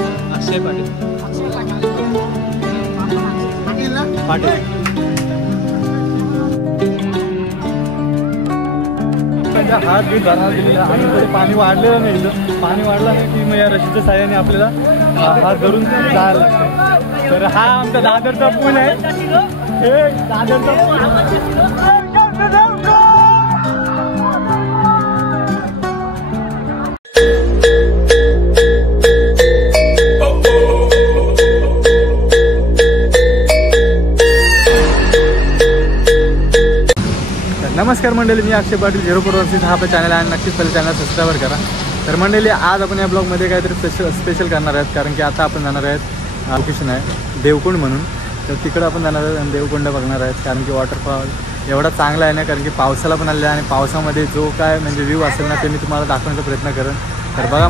अक्षय पाटील. पाटील हात घेऊन धरणार दिलेला आणि तरी पाणी वाढलेलं नाही. इथं पाणी वाढलं नाही की मग या रशीच्या साह्याने आपल्याला हात धरून जायला लागतं. तर हा आमचा दादरचा पूल आहे. हे दादरचा पूल. नमस्कार मंडळी, मी अक्षय पाटील 04 हा आपला चॅनल आहे आणि नक्कीच पहिले चॅनल सबस्क्राईब करा. तर मंडळी आज आपण या ब्लॉगमध्ये काहीतरी स्पेशल करणार आहेत, कारण की आता आपण जाणार आहेत लोकेशन आहे देवकुंड म्हणून. तर तिकडं आपण जाणार आहेत आणि देवकुंड बघणार आहेत, कारण की वॉटरफॉल एवढा चांगला आहे ना, कारण की पावसाला पण आलेला आहे आणि पावसामध्ये जो काय म्हणजे व्ह्यू असेल ना ते मी तुम्हाला दाखवण्याचा प्रयत्न करेन. तर बघा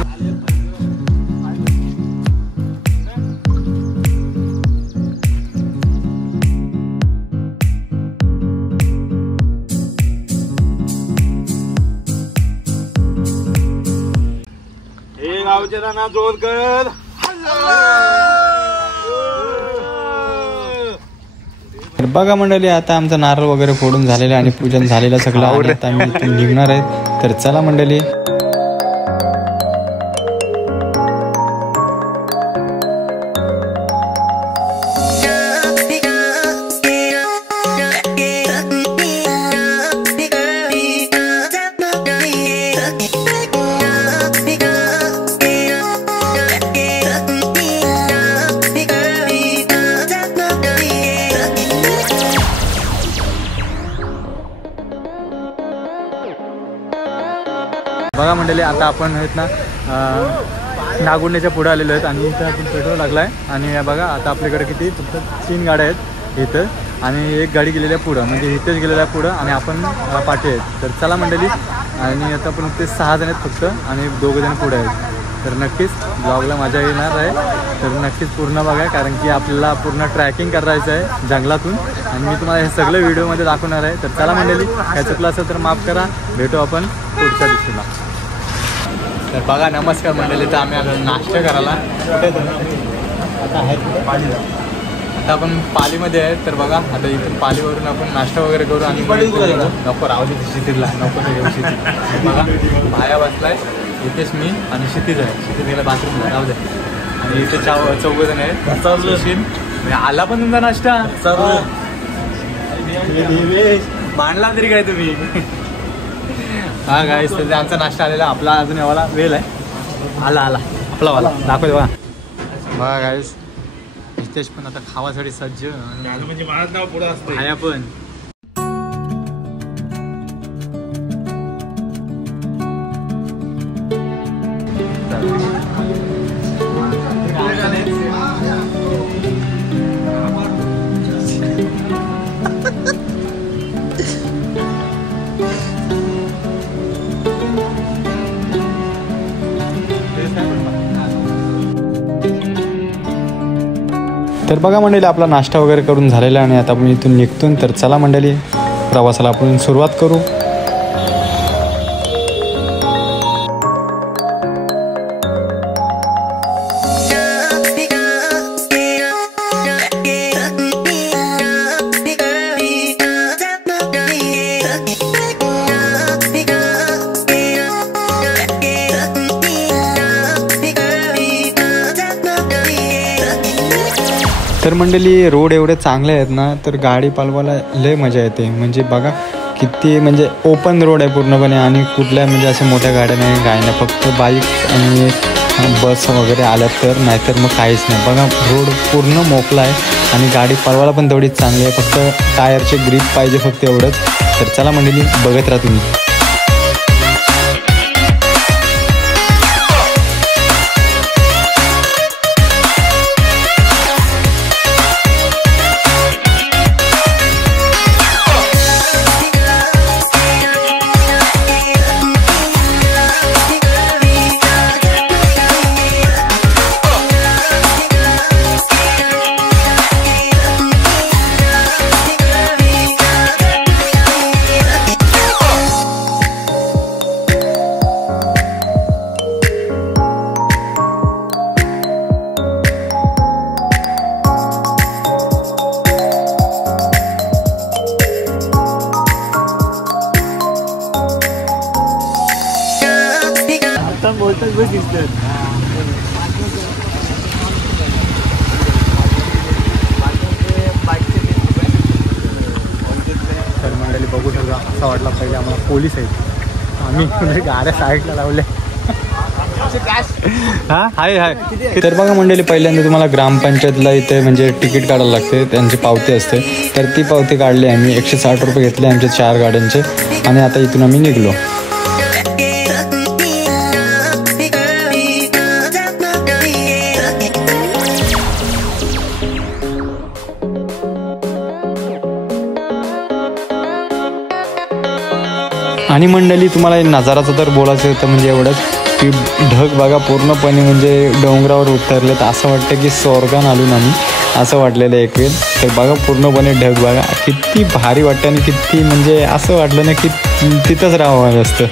गावच्या जोर कर. बघा मंडळी, आता आमचा नारळ वगैरे फोडून झालेलं आणि पूजन झालेलं सगळं आहे. आता आम्ही इथून निघणार आहेत. तर चला मंडळी. बघा मंडळी, आता आपण आहेत ना नागुंडेच्या पुढे आलेलो आहेत आणि इथं आपण पेट्रोल लागला आहे. आणि बघा आता आपल्याकडे किती फक्त 3 गाड्या आहेत इथं आणि एक गाडी गेलेली आहे पुढं, म्हणजे इथेच गेलेलं आहे पुढं आणि आपण पाठी आहेत. तर चला मंडळी, आणि आता आपण ते 6 जण आहेत फक्त आणि 2 जण पुढे आहेत. तर नक्कीच ब्लॉगला मजा येणार आहे. तर नक्कीच पूर्ण बघा, कारण की आपल्याला पूर्ण ट्रॅकिंग करायचं आहे जंगलातून आणि मी तुम्हाला हे सगळं व्हिडिओमध्ये दाखवणार आहे. तर चला मंडळी, काय चुकलं असेल तर माफ करा. भेटू आपण पुढच्या दिवशीला. तर बघा नमस्कार मंडळी, तर आम्ही आलो नाश्ता करायला. आता आहे पालीला, आता आपण पालीमध्ये आहे. तर बघा आता इथून पालीवरून आपण नाश्ता वगैरे करू आणि नको राहू दे क्षितिजला, नको ते घेऊ क्षितिज. बघा भाया बसलाय, इथेच मी आणि क्षितिज आहे. क्षितिज गेला बाथरूमला, राहू दे. आणि इथे 4 जण आहेत. आला पण तुमचा नाश्ता मांडला तरी काय तुम्ही. हा गाईस, तर आमचा नाश्ता आलेला. आपला अजून यावाला वेल आहे. आला आपला वाला दाखवते बघा. बघा गाईस, नितेश पण आता खावासाठी सज्ज म्हणजे माझं नाव पुढं असतं. आया पण तर बघा मंडळी, आपला नाश्ता वगैरे करून झालेला आणि आता आपण इथून निघतो. तर चला मंडळी, प्रवासाला आपण सुरुवात करू. तर मंडळी, रोड एवढे चांगले आहेत ना, तर गाडी पालवायला लय मजा येते. म्हणजे बघा किती म्हणजे ओपन रोड आहे पूर्णपणे आणि कुठल्या म्हणजे अशा मोठ्या गाड्या नाही, काय नाही, फक्त बाईक आणि बस वगैरे आल्या तर, नाहीतर मग काहीच नाही. बघा रोड पूर्ण मोकळा आहे आणि गाडी पालवायला पण तेवढीच चांगली आहे. फक्त टायरचे ग्रीप पाहिजे, फक्त एवढंच. तर चला मंडळी, बघत राहा तुम्ही. तर मंडळी बघू शकता असं वाटलं पहिले आम्हाला पोलीस आहेत आम्ही म्हणजे गाड्या साईडला लावल्या हा हाय तर बघा मंडळी पहिल्यांदा तुम्हाला ग्रामपंचायतला इथे म्हणजे तिकीट काढायला लागते त्यांची पावती असते तर ती पावती काढली आम्ही 160 रुपये घेतले आमच्या 4 गाड्यांचे आणि आता इथून आम्ही निघलो. आणि मंडळी तुम्हाला नजाराचं तर बोलायचं होतं म्हणजे एवढंच की ढग बघा पूर्णपणे म्हणजे डोंगरावर उतरले तर असं वाटतं की स्वर्गान आलून आम्ही असं वाटलेलं एक वेळ. तर बघा पूर्णपणे ढग बघा किती भारी वाटतं आणि किती म्हणजे असं वाटलं ना की तिथंच राहावं असतं.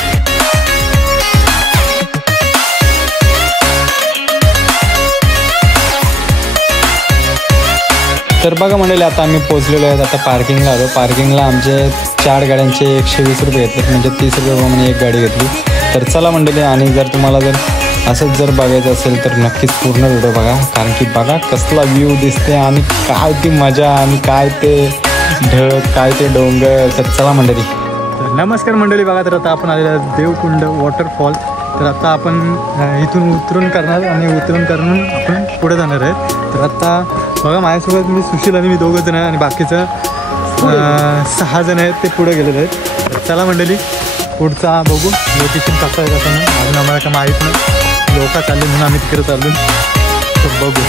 तर बघा मंडळी आता आम्ही पोहोचलेलो आहेत आता पार्किंगला आलो. पार्किंगला आमचे 4 गाड्यांचे 120 रुपये घेतले म्हणजे 30 रुपये एक गाडी घेतली. तर चला मंडळी आणि जर तुम्हाला जर असंच जर बघायचं असेल तर नक्कीच पूर्ण व्हिडिओ बघा कारण की बघा कसला व्ह्यू दिसते आणि काय ती मजा आणि काय ते ढग काय ते डोंगर. तर चला मंडळी. तर नमस्कार मंडळी बघा तर आता आपण आलेलो आहे देवकुंड वॉटरफॉल. तर आता आपण इथून उतरून करणार आणि उतरून करून आपण पुढे जाणार आहेत. तर आता बघा माझ्यासोबत मी सुशील आणि मी 2 जण आहे आणि बाकीचं 6 जण आहेत ते पुढे गेलेले आहेत. तर चला मंडळी पुढचा बघू लोकेशन कसं आहे कसं नाही अजून आम्हाला का माहीत नाही लोक चालले म्हणून आम्ही तिकडे चाललो तर बघू.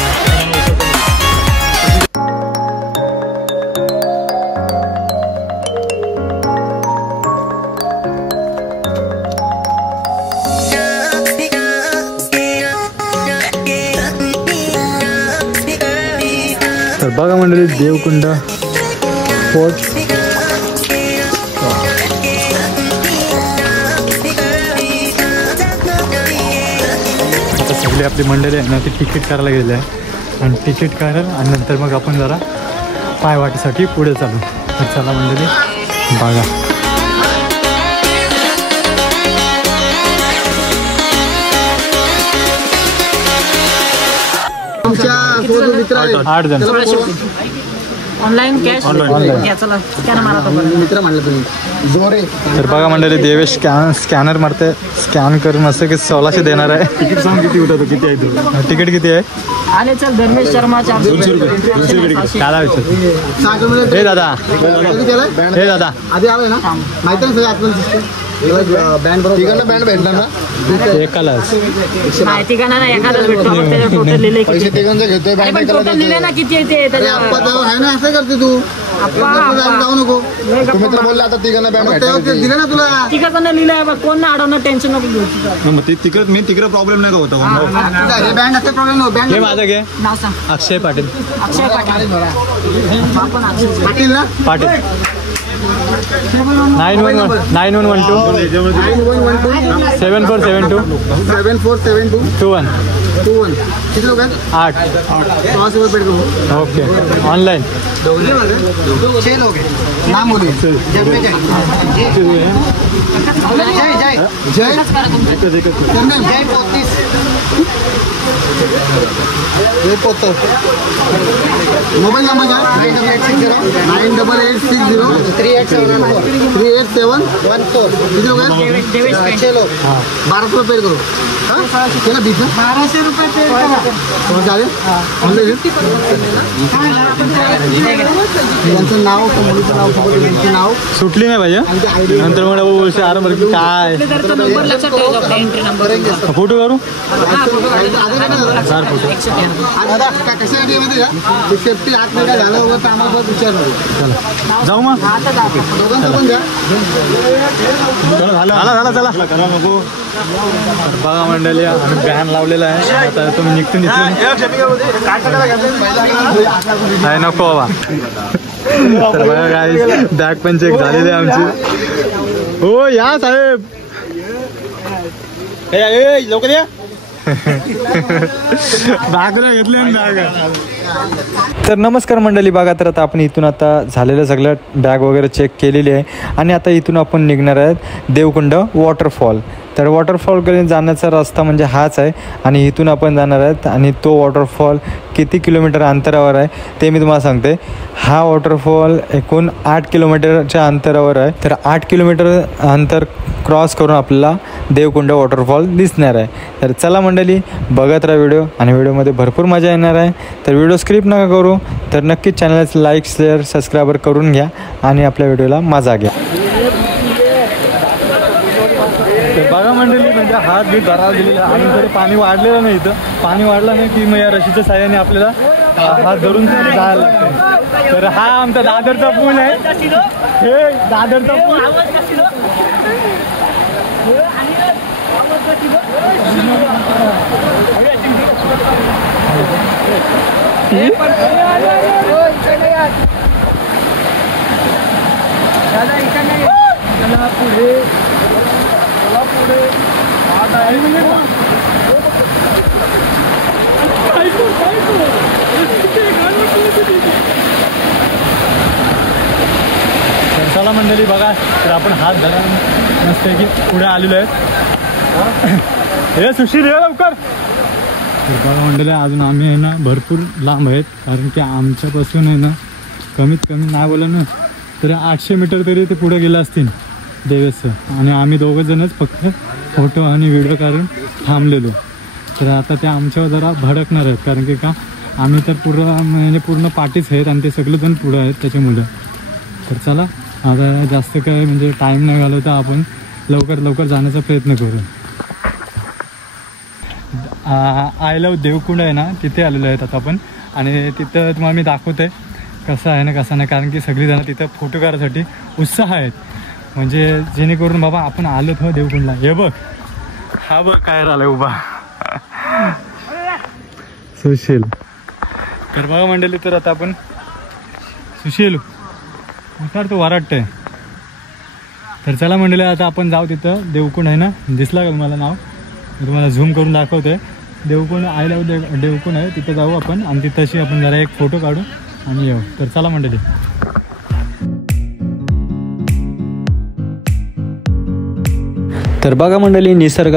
तर बघा मंडळी देवकुंड फोर्ट आता सगळी आपली मंडळी आहे ना ती तिकीट करायला गेलेली आहे आणि तिकीट काढाल आणि नंतर मग आपण जरा पायवाटेसाठी पुढे चालू. तर चला मंडळी बघा. आठ जण ऑनलाईन कॅश चला स्कॅन मारा मित्र म्हणलं तुम्ही जोरे. तर बघा मंडळी देवेश स्कॅनर मारते स्कॅन करून असं की 1600 देणार आहे. तिकीट सांग किती होतं किती आहे तिकीट किती आहे आणि चल धर्मेश शर्मा 400 रुपये काला विचार. हे दादा हे दादा आधी आलं ना माहिती ना सगळं बँड बरोबर बँड भेटणार ना एकालाच माहिती का ना एखादाच भेटतो मग त्याच्या टोटल लिहिले पैसे तिघांचे घेतोय अरे पण टोटल लिहिले ना किती येते आप्पा तेव्हा आहे ना असं करते तू जाऊ नको तुम्ही तर बोलले आता तिघांना बँड दिलं ना तुला तिकडं लिहिलंय बघ कोण ना अडवणं टेन्शन नको घेऊ. तिकडे प्रॉब्लेम नाही का होता हे बँड असं प्रॉब्लेम नो बँड हे माझं घे नाव सांग. अक्षय पाटील अक्षय पाटील पाटील ना पाटील 9112 7472 7472 21 21 किती लोक आहेत 8 1600 रुपये पेड करू. ओके ऑनलाइन 6 लोग हैं नाम बोलिए जय जय जय जय पोतर मोबाईल नंबर क्या 9860 3871 किती लोक आहेत देवेश 6 लोग 1200 रुपये पेड करो. चला 1200 रुपये पेड करा चालेल ऑनलाईन. यांचं नाव मुलीचं नाव त्यांचं नाव सुटली नाही पाहिजे नंतर मला बोलશે आराम काय नंबर लक्षात ठेवा आपला एंट्री नंबर फोटो करू दादा कशासाठी माहिती का सेफ्टी आत नाही काय झालं वगैरे तर आम्हाला परत विचारणार. जाऊ मग दोघांचं पण द्या. झाला चला तर बघा मंडळी आम्ही बॅन लावलेला आहे आता तुम्ही निघतो काय नको बाबा. तर बघा काय बॅग पण चेक झालेली आहे आमची. हो या साहेब लवकर या बॅग नाही घेतली बॅग तर नमस्कार मंडळी, बघा तर आता आपण इथून आता झालेलं सगळं बॅग वगैरे चेक केलेली आहे आणि आता इथून आपण निघणार आहेत देवकुंड वॉटरफॉल. तर वॉटरफॉलकडे जाण्याचा रस्ता म्हणजे हाच आहे आणि इथून आपण जाणार आहेत आणि तो वॉटरफॉल किती किलोमीटर अंतरावर आहे ते मी तुम्हाला सांगते. हा वॉटरफॉल एकूण 8 किलोमीटरच्या अंतरावर आहे. तर 8 किलोमीटर अंतर क्रॉस करून आपल्याला देवकुंड वॉटरफॉल दिसणार आहे. तर चला मंडळी, बघत राहा व्हिडिओ आणि व्हिडिओमध्ये भरपूर मजा येणार आहे. तर व्हिडिओ स्क्रिप्ट नका करू, तर नक्कीच चॅनलला लाईक शेअर सबस्क्राईबर करून घ्या आणि आपल्या व्हिडिओला मजा घ्या. तर बघा मंडळी, म्हणजे हात बीत भरावा दिलेला आणि जरी पाणी वाढलेलं नाही, इथं पाणी वाढलं नाही की मग या रशीच्या साह्याने आपल्याला हात धरून जायला लागतं. तर हा आमचा दादरचा पूल आहे, हे दादरचा पूल. चला मंडळी, बघा तर आपण हात धरा मस्त की पुढे आलेलो आहे. हे सुशील हे लवकर. तर बघा मंडळी, अजून आम्ही आहे ना भरपूर लांब आहेत, कारण की आमच्यापासून आहे ना कमीत कमी नाही बोला ना तर 800 मीटर तरी ते पुढे गेलं असतील देवेचं. आणि आम्ही दोघं जणच फक्त फोटो आणि व्हिडिओ काढून थांबलेलो. तर आता ते आमच्यावर जरा भडकणार आहेत, कारण की का आम्ही तर पूर्ण पाठीच आहेत आणि ते सगळेजण पुढं आहेत त्याच्यामुळं. तर चला आता जास्त काय म्हणजे टाईम नाही घालवता, आपण लवकर जाण्याचा प्रयत्न करू. आय लव्ह देवकुंड आहे ना, तिथे आलेलो आहेत आता आपण. आणि तिथं तुम्हाला मी दाखवते कसं आहे ना कसं नाही, कारण की सगळीजणं तिथं फोटो काढायसाठी उत्साह आहेत. म्हणजे जेणेकरून बाबा आपण आलो हो देवकुंडला. हे बघ, हा बघ काय राहिला उभा सुशील. तर बघा मंडळी, तर आता आपण सुशील उतार तो वाराटतंय. तर चला मंडळी, आता आपण जाऊ तिथं. देवकुंड आहे ना, दिसला का तुम्हाला नाव? मी तुम्हाला झूम करून दाखवतोय. देवकुंड आय लव्ह देवकुंड आहे, तिथं जाऊ आपण आणि तिथंशी आपण जरा एक फोटो काढू आणि येऊ. तर चला मंडळी. तर बघा मंडळी, निसर्ग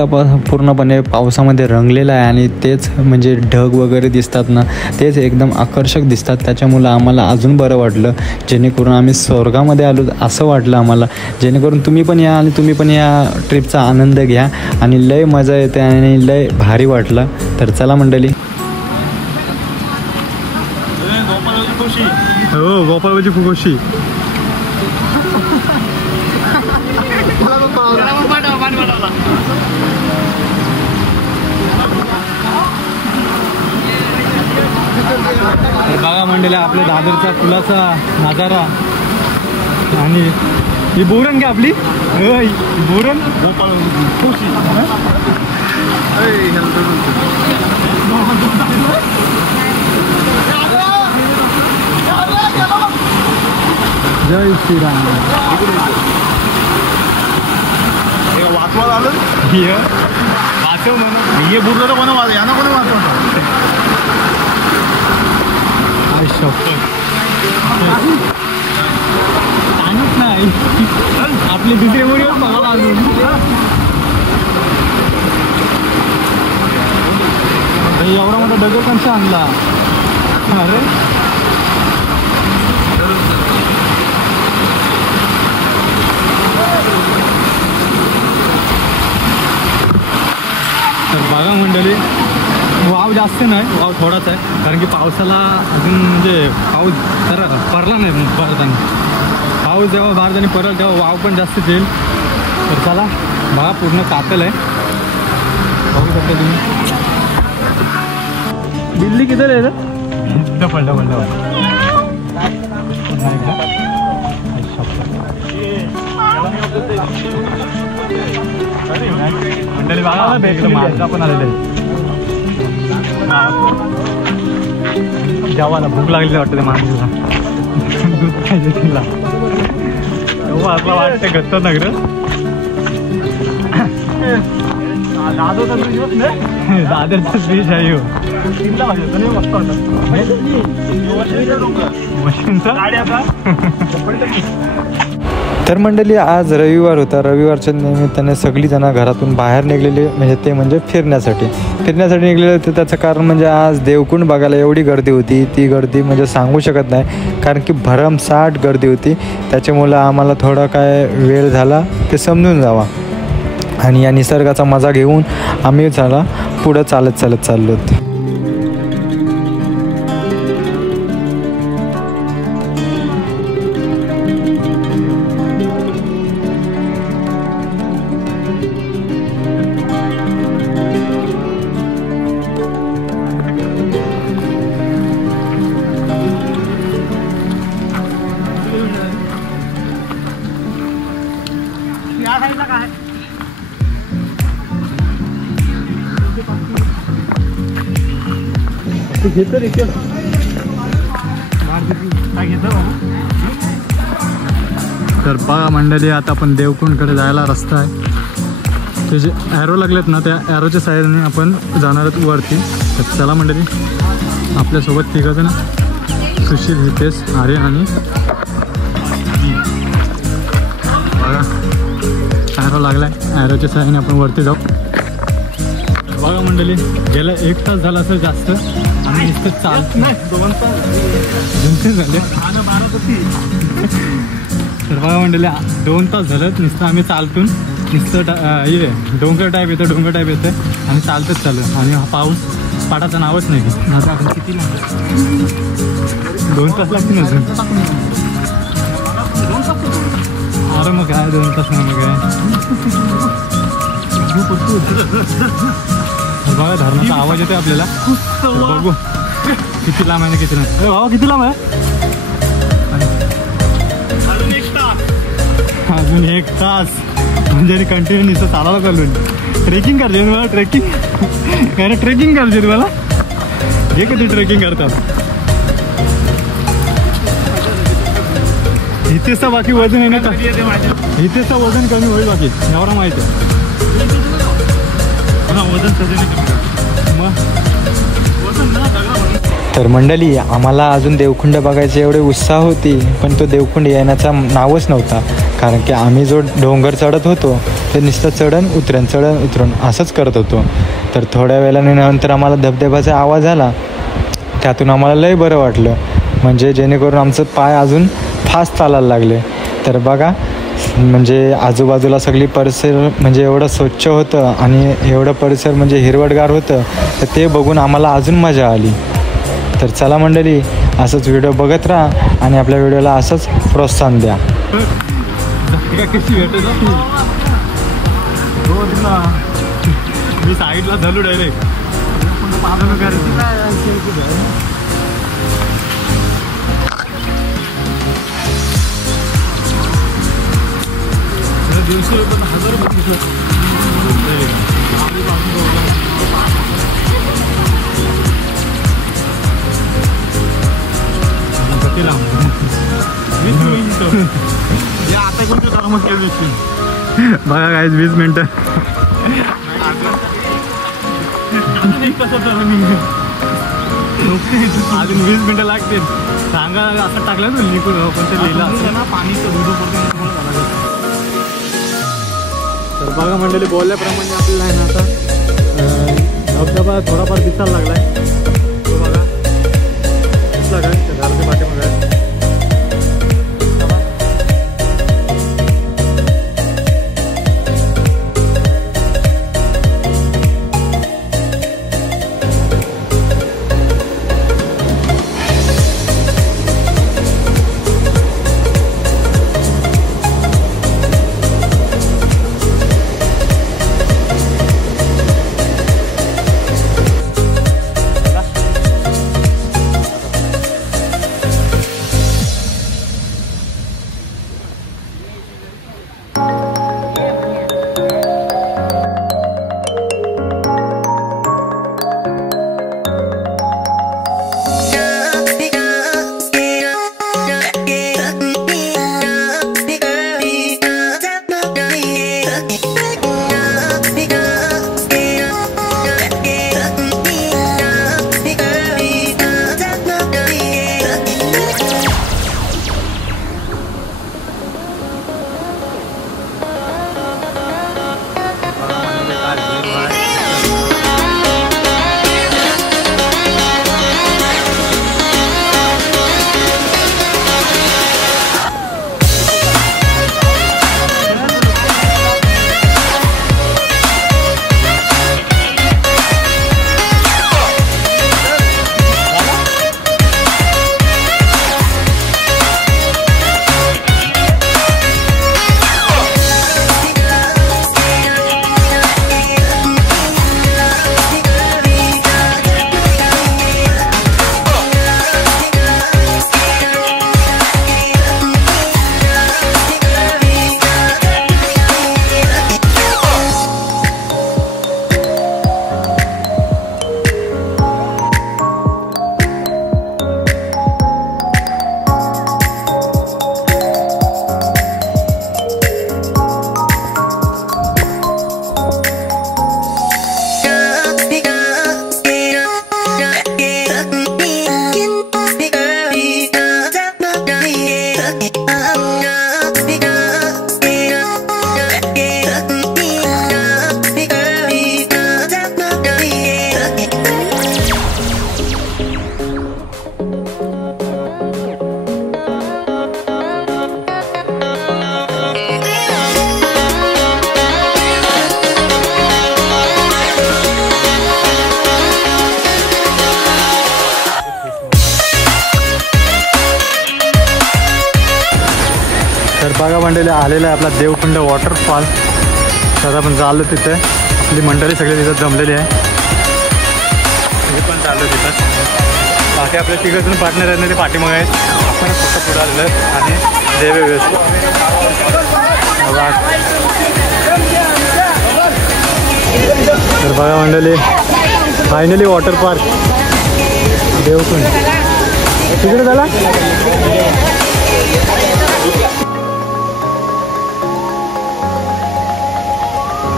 पूर्णपणे पावसामध्ये रंगलेला आहे आणि तेच म्हणजे ढग वगैरे दिसतात ना, तेच एकदम आकर्षक दिसतात. त्याच्यामुळं आम्हाला अजून बरं वाटलं, जेणेकरून आम्ही स्वर्गामध्ये आलो असं वाटलं आम्हाला. जेणेकरून तुम्ही पण या आणि तुम्ही पण या ट्रिपचा आनंद घ्या आणि लय मजा येते आणि लय भारी वाटलं. तर चला मंडळी. हो, गोपाळबाजी फुगोशी. तर बघा मंडळी, आपल्या दादरचा पुलाचा नजारा. आणि ही बोरण का आपली बोरण जय श्रीराम. वाचवा आलं वाचव म्हणून हे बुडलं कोणा वाच यांना कोणी वाचवा. पाणीच नाही आपली दुसरी मुली बघायला अजून. एवढा मोठा डगो कंचा आणला. अरे तर बघा मंडळी, वाव जास्त नाही, वाव थोडाच आहे, कारण की पावसाला अजून म्हणजे पाऊस जरा पडला नाही परताना. पाऊस जेव्हा भारताने पडेल तेव्हा वाव पण जास्त येईल. तर चला बघा, पूर्ण कातल आहे, बघू शकता तुम्ही. बिल्ली किधर आहे रे? पडला मंडळी बघा, इकडे मार्गा पण आलेले आहे. जेवायला भूक लागलेली वाटतं त्या माणसाला, दूध पाहिजे तिला. तेव्हा असला वाटतं गत्त नगर. दादरचा ब्रिज आहे हो. तर मंडळी आज रविवार होता. रविवारच्या निमित्ताने सगळी जण घरातून बाहेर निघलेली, म्हणजे ते म्हणजे फिरण्यासाठी निघलेले होते. त्याचं कारण म्हणजे आज देवकुंड बघायला एवढी गर्दी होती. ती गर्दी म्हणजे सांगू शकत नाही, कारण की भरमसाठ गर्दी होती. त्याच्यामुळं आम्हाला थोडा काय वेळ झाला ते समजून जावा, आणि या निसर्गाचा मजा घेऊन आम्ही पुढं चालत चाललो होतो. तर बघा मंडळी, आता आपण देवकुंडकडे जायला रस्ता आहे. ते जे ॲरो लागलेत ना, त्या ॲरोच्या साईडने आपण जाणार आहोत वरती. तर चला मंडळी, आपल्यासोबत तिघंजण, सुशील, हितेश, आर्यन आणि बघा ॲरो लागला आहे. ॲरोच्या साईडने आपण वरती जाऊ. बघा मंडळी, गेला 1 तास झाला असं जास्त, आम्ही नुसतं चालत नाही. 2 तास झाले. तर बघा मंडळी, 2 तास झालं नुसतं आम्ही चालतून. नुसतं हे डोंगर टाईप येतं आम्ही चालतच चालू. आणि हा पाऊस पाडाचं नावच नाही की. आता आपण किती 2 तास लागतील अजून. अरे मग काय 2 तास नाही मग काय. बघा धरणाचा आवाज येतो आपल्याला. बघू किती लांब आहे ना किती नाही. अरे भावा किती लांब आहे. अजून 1 तास म्हणजे कंटिन्यू नुसतं चालायला चालून. ट्रेकिंग करते मला. ट्रेकिंग करते मला. हे कधी ट्रेकिंग करतात. इथेच बाकी वजन आहे ना, इथेच वजन कमी होईल. बाकी एवढा माहिती आहे. तर मंडळी, आम्हाला अजून देवकुंड बघायचे एवढे उत्साह होती, पण तो देवकुंड येण्याचा नावच नव्हता. कारण की आम्ही जो डोंगर चढत होतो ते नुसतं चढण उतरण असंच करत होतो. तर थोड्या वेळाने नंतर आम्हाला धबधब्याचा आवाज आला. त्यातून आम्हाला लय बरं वाटलं, म्हणजे जेणेकरून आमचं पाय अजून फास्ट चालायला लागले. तर बघा म्हणजे आजूबाजूला सगळी परिसर म्हणजे एवढं स्वच्छ होतं आणि एवढं परिसर म्हणजे हिरवटगार होतं. तर ते बघून आम्हाला अजून मजा आली. तर चला मंडळी, असंच व्हिडिओ बघत राहा आणि आपल्या व्हिडिओला असंच प्रोत्साहन द्या. मी साईडला झालो डायरेक्ट. ₹200 ₹1000 आता कोणतं कारमत केलं बघा काय 20 मिनिटं. अजून 20 मिनिटं लागतील. सांगा असं टाकलं ना लिक्विड, पण ते लिहिलं ना पाणीचं दूध. तर बघा मंडळी, बोलल्याप्रमाणे आपल्याला आहे ना आता धबधबा थोडाफार दिसायला लागलाय. तो बघा दिसला काय त्या घराच्या पाठीमागे. तर बघा मंडळी आलेलं आहे आपला देवकुंड वॉटरफॉल. तर आपण चाललो तिथे, आपली मंडळी सगळी तिथं जमलेली आहे. मी पण चाललो तिथं. बाकी आपल्या तिघजण पार्टनर आहेत ना, ते पाठीमागे आहेत. आपण फक्त पुढे आलेलं आहे आणि देव व्यवस्थित. तर बघा मंडळी फायनली वॉटर पार्क देवकुंड तिकडे झाला.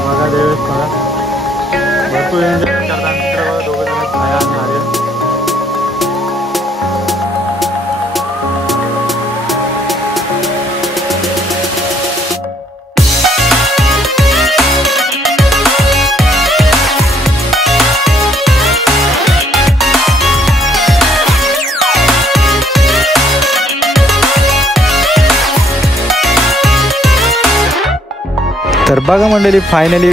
बघा देवेश बघा भरपूर एन्जॉय करतात मित्र बघा दोघं जण छाया आणि आर्यन. तर बघा मंडळी फायनली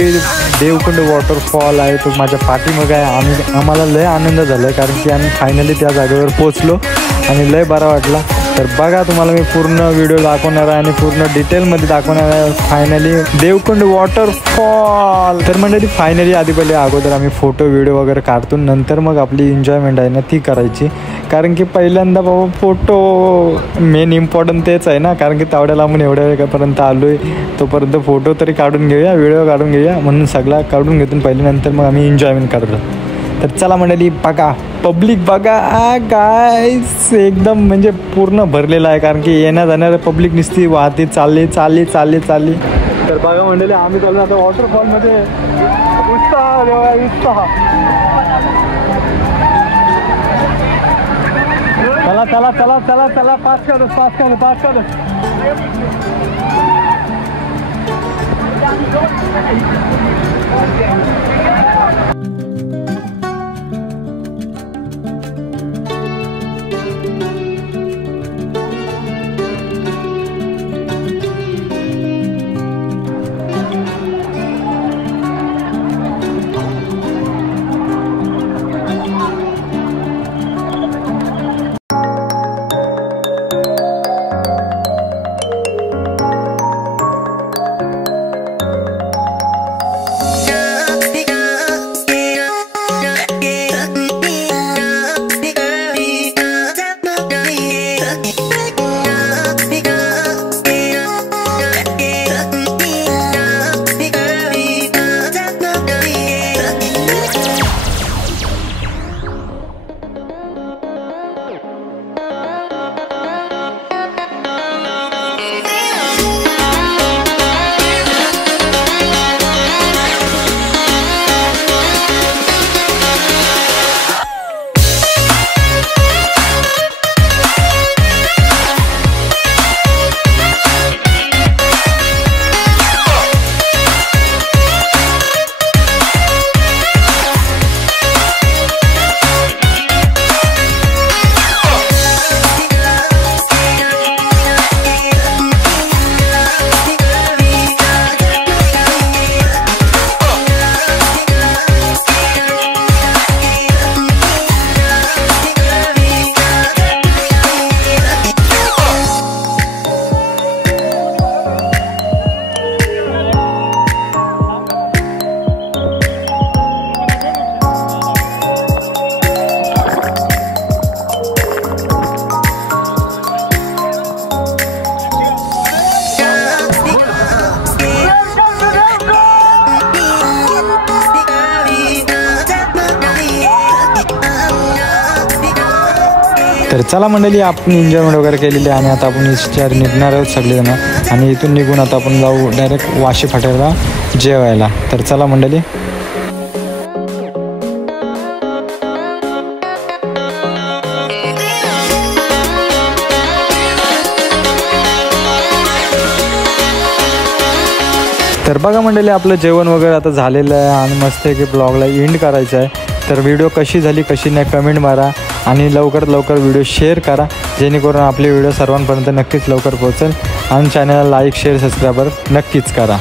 देवकुंड वॉटरफॉल आहे तो माझ्या पाठीमागे आहे. आम्हाला लय आनंद झाला आहे कारण की आम्ही फायनली त्या जागेवर पोचलो आणि लय बरा वाटला. तर बघा तुम्हाला मी पूर्ण व्हिडिओ दाखवणार आहे आणि पूर्ण डिटेलमध्ये दाखवणार आहे फायनली देवकुंड वॉटरफॉल. तर मंडळी फायनली आधी पहिले अगोदर आम्ही फोटो व्हिडिओ वगैरे काढतो, नंतर मग आपली एन्जॉयमेंट आहे ना ती करायची. कारण की पहिल्यांदा बाबा फोटो मेन इम्पॉर्टंट तेच आहे ना, कारण की तेवढ्याला आपण एवढ्या वेळेपर्यंत आलो आहे तोपर्यंत फोटो तरी काढून घेऊया, व्हिडिओ काढून घेऊया. म्हणून सगळा काढून घेतून पहिले नंतर मग आम्ही एन्जॉयमेंट करतो. तर चला मंडळी बघा पब्लिक बघा गाईस एकदम म्हणजे पूर्ण भरलेला आहे कारण की येण्या जाणाऱ्या पब्लिक नुसती वाहती चालली. तर बघा मंडळी आम्ही चाललो आता वॉटरफॉलमध्ये. उत्साह देवा उत्साह. चला चला चला चला चला पास कर. तर चला मंडळी आपण एन्जॉयमेंट वगैरे केलेली आहे आणि आता आपण इच्छार निघणार आहोत सगळेजण आणि इथून निघून आता आपण जाऊ डायरेक्ट वाशी फाट्याला जेवायला. तर चला मंडळी. तर बघा मंडळी आपलं जेवण वगैरे आता झालेलं आहे आणि मस्त की ब्लॉगला एंड करायचं आहे. तर व्हिडिओ कशी झाली कशी नाही कमेंट मारा आणि लवकरात लवकर व्हिडिओ शेअर करा जेणेकरून आपले व्हिडिओ सर्वांपर्यंत नक्कीच लवकर पोहोचेल आणि चॅनलला लाईक शेअर सबस्क्राईबर नक्कीच करा.